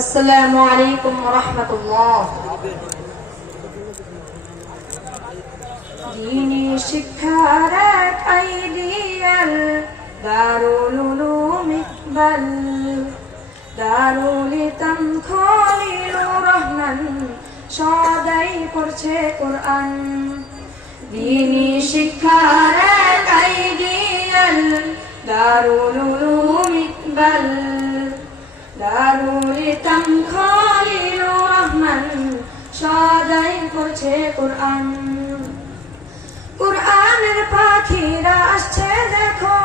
আসসালামু আলাইকুম ওয়া রাহমাতুল্লাহ। দ্বীনি শিক্ষার এক আইডিয়াল দারুল উলুম ইকবাল, দারুল ইতাম খলিলুর রহমান সদাই পড়ছে কোরআন। দ্বীনি শিক্ষার এক আইডিয়াল দারুল উলুম ইকবাল, দারুল ইতাম খলিলুর রহমান সদাই পড়ছে কোরআন। কুরআনের পাখিরা আসছে দেখো,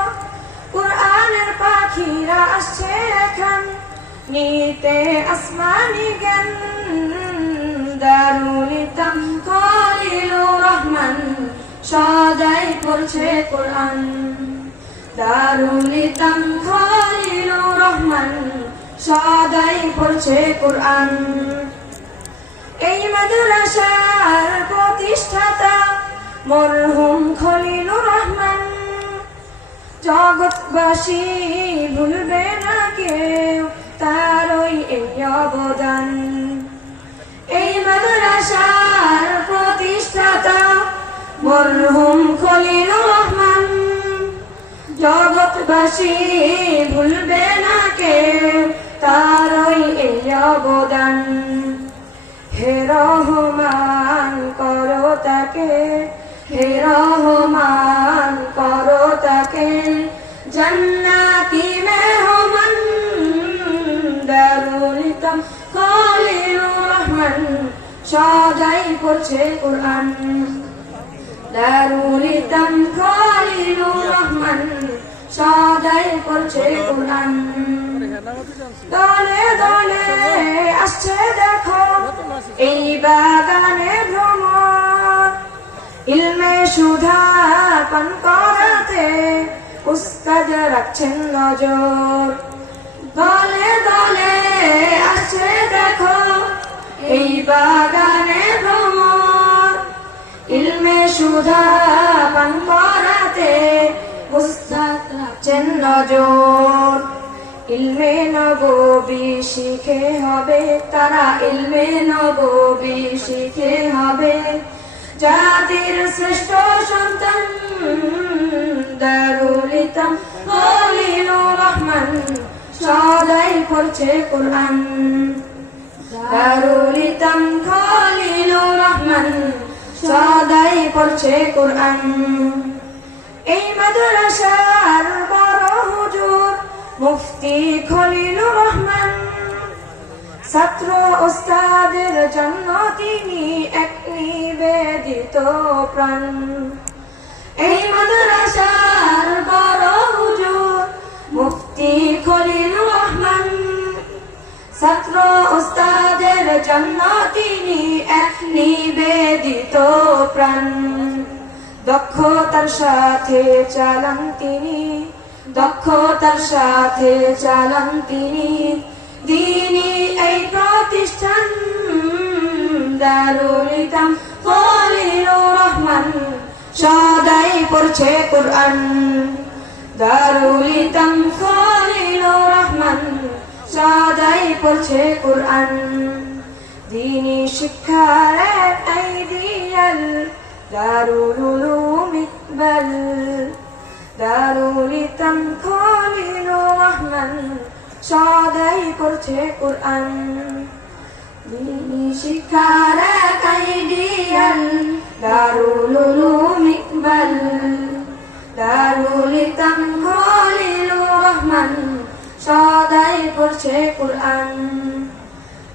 কুরআনের পাখিরা আসছে এখন নিতে আসমানি জ্ঞান। দারুল ইতাম খলিলুর রহমান সদাই পড়ছে কোরআন। দারুল ইতাম খলিলুর রহমান সদাই পড়ছে কোরআন। এই মাদ্রাসার প্রতিষ্ঠাতা মরহুম খলিলুর রহমান, জগৎবাসী ভুলবে না কেউ তারই এই অবদান। এই মাদ্রাসার প্রতিষ্ঠাতা মরহুম খলিলুর রহমান, জগৎবাসী ভুলবে না কেউ তারই এই অবদান। হে রহমান করো তাকে, হে রহমান করো তাকে জান্নাতি মেহমান। দারুল ইতাম খলিলুর রহমান সদাই পড়ছে কোরআন। দারুল ইতাম খলিলুর রহমান সদাই পড়ছে কোরআন। দলে দলে আসছে দেখো এই বাগানে ভ্রমণ, ইলমে সুধা পান করাতে উস্তাদ রাখছেন নজর। দলে দলে আসছে দেখো এই বাগানে ভ্রমণ, ইলমে সুধা পান করাতে উস্তাদ রাখছেন নজর। ইলমে নববী শিখে হবে তারা, ইলমে নববী শিখে হবে জাতির শ্রেষ্ঠ সন্তান। দারুল ইতাম খলিলুর রহমান সদাই পড়ছে কোরআন। দারুল ইতাম খলিলুর রহমান সদাই পড়ছে কোরআন। এই মাদ্রাসার বড় হুজুর মুফতি খলিলুর রহমান, ছাত্র ওস্তাদের জন্য তিনি এক নিবেদিত প্রাণ। এই মাদ্রাসার বড় হুজুর মুফতি খলিলুর রহমান, ছাত্র ওস্তাদের জন্য তিনি এক নিবেদিত প্রাণ। দক্ষতার সাথে চালান তিনি, দক্ষতার সাথে চালান তিনি দ্বীনি এই প্রতিষ্ঠান। দারুল ইতাম খলিলুর রহমান সদাই পড়ছে কোরআন। দারুল ইতাম খলিলুর রহমান সদাই পড়ছে কোরআন। দ্বীনি শিক্ষার এক আইডিয়াল দারুল উলুম ইকবাল, দারুল ইতাম খলিলুর রহমান সদাই পড়ছে কোরআন। দ্বীনি শিক্ষার এক আইডিয়াল দারুল উলুম ইকবাল, দারুল ইতাম খলিলুর রহমান সদাই পড়ছে কোরআন।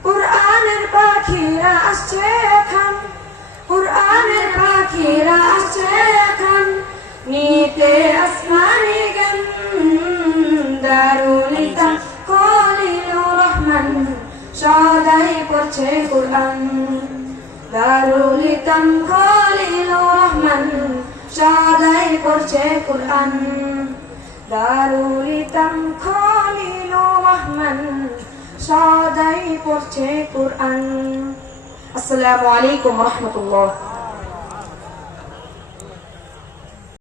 কুরআনের পাখিরা আসছে এখন, কুরআনের পাখিরা আসছে এখন নিতে আসমানি জ্ঞান। দারুল ইতাম খলিলুর রহমান সদাই পড়ছে কোরআন। দারুল ইতাম খলিলুর রহমান সদাই পড়ছে কোরআন। দারুল ইতাম খলিলুর রহমান সদাই পড়ছে কোরআন। আসসালামু আলাইকুম রহমতুল্লাহ।